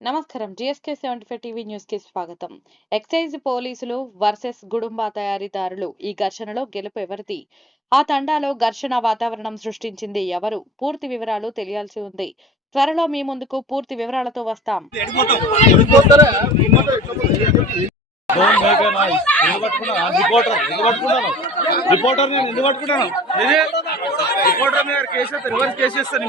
నమస్కారం. GSK seventy five TV న్యూస్కి స్వాగతం. ఎక్సైజ్ పోలీసులు వర్సెస్ గుడుంబా తయారీదారులు ఈ ఘర్షణలో గెలుపు ఎవరిది? ఆ తండాలో ఘర్షణ వాతావరణం సృష్టించింది ఎవరు? పూర్తి వివరాలు తెలియాల్సి ఉంది. త్వరలో మీ ముందుకు పూర్తి వివరాలతో వస్తాం. రిపోర్టర్ నేను ఎందుకు పట్టుకుంటాను రిపోర్టర్ మీద కేసు రివర్స్ కేసు ఇస్తాను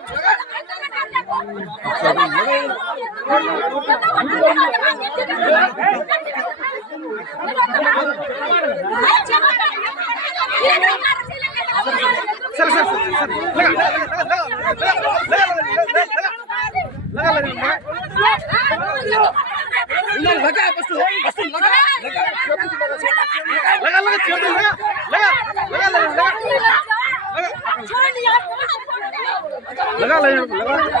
సరే సరే సరే సరే లగా లగా లగా లగా లగా లగా చేతులు లగా లగా లగా లగా లగా లగా లగా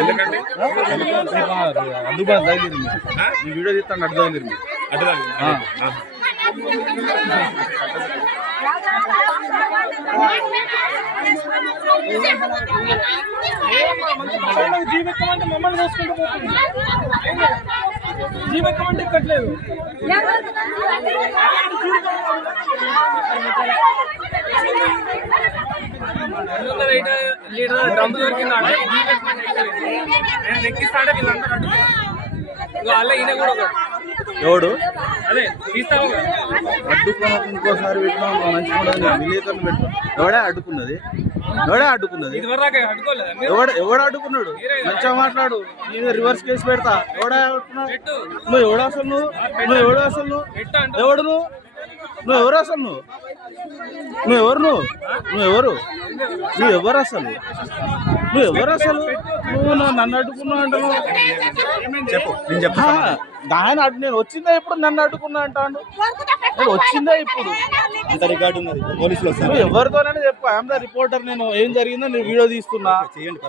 ఎందుకండి? అందుబాటు తగిలింది ఈ వీడియో తీస్తాను అడ్డు అడ్డు జీవెక్కమంటే మమ్మల్ని వేసుకుంటూ పోతుంది. జీవెక్కమంటే ఎక్కట్లేదు లీటర్ డ్రమ్ దొరికిందా ఆయన ఎక్కిస్తాడే వీళ్ళందరూ అడ్డు ఇంకా అలా ఈయన కూడా ఒకడు. ఎవడు? అదే తీస్తావు అడ్డుకున్న ఇంకోసారి పెట్టినా విలేకరులు ఎవడే అడ్డుకున్నది? ఎవడే అడ్డుకున్నది? ఎవడ ఎవడు అడ్డుకున్నాడు? మంచిగా మాట్లాడు. నేను రివర్స్ కేసు పెడతా. ఎవడే అడ్డుకున్నాడు? నువ్వు ఎవడు అసలు నువ్వు? నువ్వు ఎవడు అసలు ఎవడు నువ్వు? నువ్వు ఎవరు అసలు నువ్వు? నువ్వు ఎవరు నువ్వు? నువ్వు ఎవరు? నువ్వు ఎవరు అసలు? నువ్వు ఎవరు అసలు? నువ్వు నన్ను అడ్డుకున్నావు అంటాను చెప్పు నేను చెప్పా ఆయన అడ్డు నేను వచ్చిందా ఇప్పుడు నన్ను అడ్డుకున్నా అంటాను నేను వచ్చిందా ఇప్పుడు? అంత రికార్డు ఉన్నది పోలీసులు వస్తారు. ఎవరితోనైనా చెప్పు ఐఎమ్ ద రిపోర్టర్ నేను ఏం జరిగిందో నేను వీడియో తీస్తున్నా. చేయండి